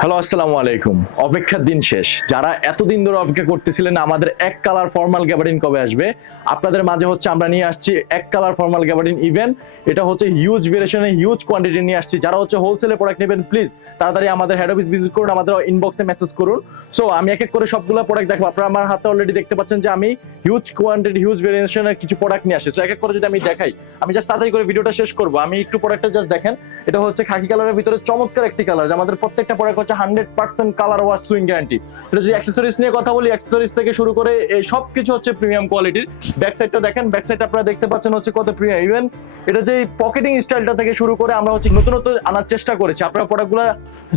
Hello, আসসালামু আলাইকুম। অপেক্ষার দিন শেষ। যারা এতদিন ধরে অপেক্ষা করতেছিলেন আমাদের এক কালার ফর্মাল গ্যাবার্ডিন কবে আসবে, আপনাদের মাঝে হচ্ছে আমরা নিয়ে আসছি এক কালার ফর্মাল গ্যাবার্ডিন ইভেন্ট। এটা হচ্ছে হিউজ ভেরিয়েশনে হিউজ কোয়ান্টিটি নিয়ে আসছি। যারা হচ্ছে হোলসেলে প্রোডাক্ট নেবেন প্লিজ তাড়াতাড়ি আমাদের হেড অফিস ভিজিট করুন, আমাদের ইনবক্সে মেসেজ করুন। সো আমি এক এক করে সবগুলো প্রোডাক্ট দেখবো। আপনারা আমার হাতে অলরেডি দেখতে পাচ্ছেন যে আমি হিউজ কোয়ান্টিটি হিউজ ভেরিয়েশনের কিছু প্রোডাক্ট নিয়ে আসছি। সো এক এক করে যদি আমি দেখাই, আমি জাস্ট তাড়াতাড়ি করে ভিডিওটা শেষ করবো। আমি একটু প্রোডাক্টটা জাস্ট দেখেন। এটা হচ্ছে খাকি কালারের ভিতরে চমৎকার একটি কালার। আমাদের প্রত্যেকটা প্রোডাক্ট হচ্ছে 100% কালার ওয়াশ সুইং গ্যারান্টি। এটা যদি অ্যাকসেসরিজ নিয়ে কথা বলি, অ্যাকসেসরিজ থেকে শুরু করে এই সবকিছু হচ্ছে প্রিমিয়াম কোয়ালিটির। ব্যাক সাইডটা দেখেন, ব্যাক সাইড আপনারা দেখতে পাচ্ছেন হচ্ছে কত প্রিমিয়াম। ইভেন এটা যে পকেটিং স্টাইলটা থেকে শুরু করে আমরা হচ্ছে নতুনত্ব আনার চেষ্টা করেছি। আপনারা প্রোডাক্টগুলো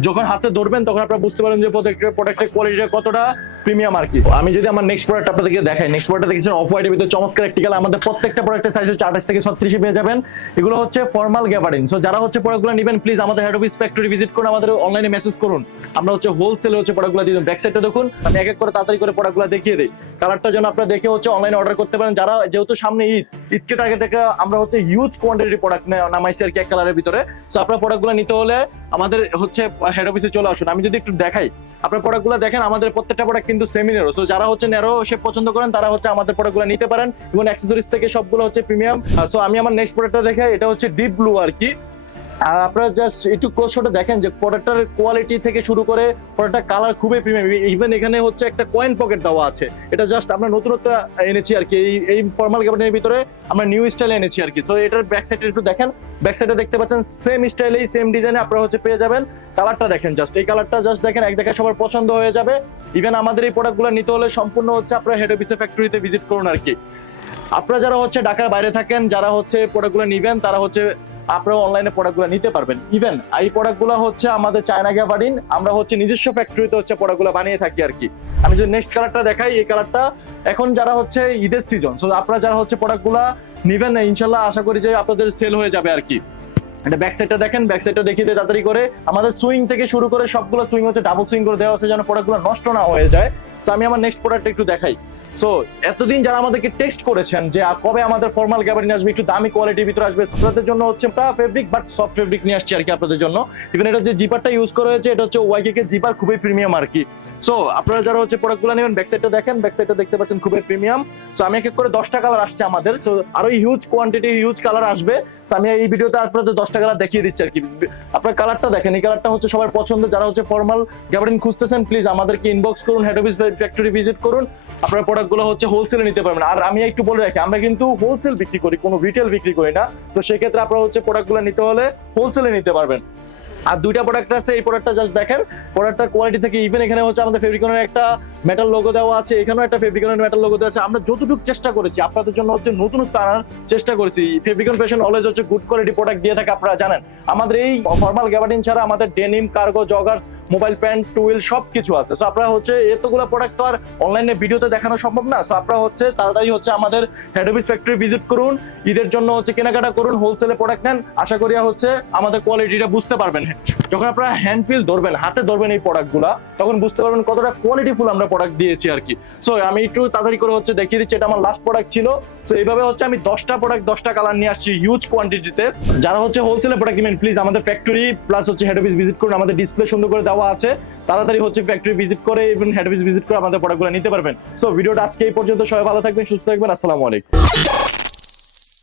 যখন হাতে ধরবেন তখন আপনারা বুঝতে পারেন যে প্রোডাক্টের কোয়ালিটিটা কতটা প্রিমিয়াম আর কি। আমি যদি আমার নেক্সট প্রোডাক্ট আপনাদেরকে দেখাই, নেক্সট প্রোডাক্টটা দেখছেন অফ হোয়াইটের ভিতরে চমৎকার একটি কালার। আমাদের প্রত্যেকটা প্রোডাক্টের সাইজ হচ্ছে 28 থেকে 36 পেয়ে যাবেন। এগুলো হচ্ছে ফর্মাল গ্যাবার্ডিন। সো যারা হচ্ছে প্রোডাক্টগুলো নেবেন প্লিজ আমাদের হেড অফিস ফ্যাক্টরি ভিজিট করুন, আমাদের অনলাইনে মেসেজ করুন। আমরা হচ্ছে হোলসেলে হচ্ছে প্রোডাক্টগুলো দিয়ে দেব। ব্যাক সাইডটা দেখুন, আমি এক এক করে তাড়াতাড়ি করে প্রোডাক্টগুলো দেখিয়ে দিই। কালারটা যেন আপনারা দেখে হচ্ছে অনলাইনে অর্ডার করতে পারেন। যারা যেহেতু সামনে ঈদকে টার্গেট থেকে আমরা হচ্ছে হিউজ কোয়ান্টিটির প্রোডাক্ট নামাইছি আর কি এক কালারের ভিতরে। সো আপনারা প্রোডাক্টগুলো নিতে হলে আমাদের হচ্ছে হেড অফিসে চলে আসুন। আমি যদি একটু দেখাই, আপনার প্রোডাক্টগুলো দেখেন, আমাদের প্রত্যেকটা প্রোডাক্ট কিন্তু সেমি নেরো। সো যারা হচ্ছে নেরো শেপ পছন্দ করেন তারা হচ্ছে আমাদের প্রোডাক্টগুলো নিতে পারেন। এবং অ্যাকসেসরিজ থেকে সবগুলো হচ্ছে প্রিমিয়াম। সো আমি আমার নেক্সট প্রোডাক্টটা দেখাই। এটা হচ্ছে ডিপ ব্লু আর কি। আর আপনারা জাস্ট একটু ক্লোজ শটে দেখেন যে প্রোডাক্টের কোয়ালিটি থেকে শুরু করে প্রোডাক্টের কালার খুবই প্রিমিয়াম। ইভেন এখানে হচ্ছে একটা কয়েন পকেট দেওয়া আছে। এটা জাস্ট আমরা নতুনত্ব এনেছি আর কি। এই ফর্মাল গ্যাবার্ডিনের ভিতরে আমরা নিউ স্টাইল এনেছি আর কি। সো এটার ব্যাক সাইডে একটু দেখেন, ব্যাক সাইডে দেখতে পাচ্ছেন সেম স্টাইলেই সেম ডিজাইনে আপনারা হচ্ছে পেয়ে যাবেন। কালারটা দেখেন, জাস্ট এই কালারটা জাস্ট দেখেন, এক দেখে সবার পছন্দ হয়ে যাবে। ইভেন আমাদের এই প্রোডাক্টগুলো নিতে হলে সম্পূর্ণ হচ্ছে আপনারা হেড অফিসে ফ্যাক্টরিতে ভিজিট করুন আর কি। আপনারা যারা হচ্ছে ঢাকার বাইরে থাকেন, যারা হচ্ছে প্রোডাক্টগুলো নিবেন তারা হচ্ছে আপনারা অনলাইনে প্রোডাক্টগুলো নিতে পারবেন। ইভেন এই প্রোডাক্টগুলো হচ্ছে আমাদের চায়না গ্যাবার্ডিন, আমরা হচ্ছে নিজস্ব ফ্যাক্টরিতে হচ্ছে প্রোডাক্টগুলো বানিয়ে থাকি আর কি। আমি যদি নেক্সট কালারটা দেখাই, এই কালারটা এখন যারা হচ্ছে ঈদের সিজন, সো আপনারা যারা হচ্ছে প্রোডাক্টগুলো নিবেন ইনশাল্লাহ আশা করি যে আপনাদের সেল হয়ে যাবে আর কি। এটা ব্যাক সাইডটা দেখেন, ব্যাক সাইডটা দেখিয়ে দিই তাড়াতাড়ি করে। আমাদের সুইং থেকে শুরু করে সবগুলো সুইং হচ্ছে ডাবল সুইং করে দেওয়া হচ্ছে যেন প্রোডাক্টগুলো নষ্ট না হয়ে যায়। সো আমি আমার নেক্সট প্রোডাক্ট একটু দেখাই। সো এতদিন যারা আমাদেরকে টেক্সট করেছেন যে কবে আমাদের ফর্মাল গ্যাবার্ডিন আসবে, একটু দামি কোয়ালিটির ভিতরে আসবে, আপনাদের জন্য হচ্ছে ফেব্রিক বাট সফট ফেব্রিক নিয়ে আসছি আর কি আপনাদের জন্য। ইভেন এটা যে জিপারটা ইউজ করা হয়েছে এটা হচ্ছে ওয়াইকে কে জিপার, খুবই প্রিমিয়াম আর কি। সো আপনারা যারা হচ্ছে প্রোডাক্টগুলো নেবেন ব্যাক সাইডটা দেখেন, ব্যাক সাইডটা দেখতে পাচ্ছেন খুবই প্রিমিয়াম। সো আমি এক এক করে 10টা কালার আসছে আমাদের। সো আরো হিউজ কোয়ান্টিটি হিউজ কালার আসবে। সো আমি এই ভিডিওতে আপনাদের 10টা কালার দেখিয়ে দিচ্ছি আর কি। আপনার কালারটা দেখেন, এই কালারটা হচ্ছে সবার পছন্দ। যারা হচ্ছে ফর্মাল গ্যাবার্ডিন খুঁজতেছেন প্লিজ আমাদেরকে ইনবক্স করুন, হেড অফিস ফ্যাক্টরি ভিজিট করুন। আপনার প্রোডাক্টগুলো হচ্ছে হোলসেলে নিতে পারবেন। আর আমি একটু বলে রাখি, আমরা কিন্তু হোলসেল বিক্রি করি, কোনো রিটেল বিক্রি করি না। তো সেক্ষেত্রে আপনারা হচ্ছে প্রোডাক্টগুলো নিতে হলে হোলসেলে নিতে পারবেন। আর দুইটা প্রোডাক্ট আছে, এই প্রোডাক্টটা জাস্ট দেখেন, প্রোডাক্টটার কোয়ালিটি থেকে ইভেন এখানে হচ্ছে আমাদের ফেব্রিকনের একটা মেটাল লোগো দেওয়া আছে, এখানেও একটা ফেব্রিকনের মেটাল লোগো দেওয়া আছে। আমরা যতটুকু চেষ্টা করেছি আপনাদের জন্য হচ্ছে নতুনত্ব আনার চেষ্টা করেছি। ফেব্রিকন ফ্যাশন অলওয়েজ হচ্ছে গুড কোয়ালিটি প্রোডাক্ট দিয়ে থাকে, আপনারা জানেন। আমাদের এই ফর্মাল গ্যাবার্ডিন ছাড়া আমাদের denim, cargo, joggers, mobile pant, twill সবকিছু আছে। সো আপনারা হচ্ছে এতগুলো প্রোডাক্ট তো আর অনলাইনে ভিডিওতে দেখানো সম্ভব না। সো আপনারা হচ্ছে তাড়াতাড়ি হচ্ছে আমাদের হেড অফিস ফ্যাক্টরি ভিজিট করুন, ঈদের জন্য হচ্ছে কেনাকাটা করুন, হোলসেলে প্রোডাক্ট নেন। আশা করি হচ্ছে আমাদের কোয়ালিটিটা বুঝতে পারবেন। যখন আপনারা হ্যান্ড ফিল ধরবেন, হাতে ধরবেন এই প্রোডাক্টগুলো, তখন বুঝতে পারবেন কতটা কোয়ালিটিফুল আমরা প্রোডাক্ট দিয়েছি আর কি। সো আমি একটু তাড়াতাড়ি করে হচ্ছে দেখিয়ে দিচ্ছি, এটা আমার লাস্ট প্রোডাক্ট ছিল। সো এইভাবে হচ্ছে আমি 10টা প্রোডাক্ট 10টা কালার নিয়ে আসছি হিউজ কোয়ান্টিটিতে। যারা হচ্ছে হোলসেলে প্রোডাক্ট নেবেন প্লিজ আমাদের ফ্যাক্টরি প্লাস হচ্ছে হেড অফিস ভিজিট করুন। আমাদের ডিসপ্লে সুন্দর করে দেওয়া আছে, তাড়াতাড়ি হচ্ছে ফ্যাক্টরি ভিজিট করে এবং হেড অফিস ভিজিট করে আমাদের প্রোডাক্টগুলো নিতে পারবেন। সো ভিডিওটা আজকে এই পর্যন্ত। সবাই ভালো থাকবেন, সুস্থ থাকবেন। আসসালামু আলাইকুম।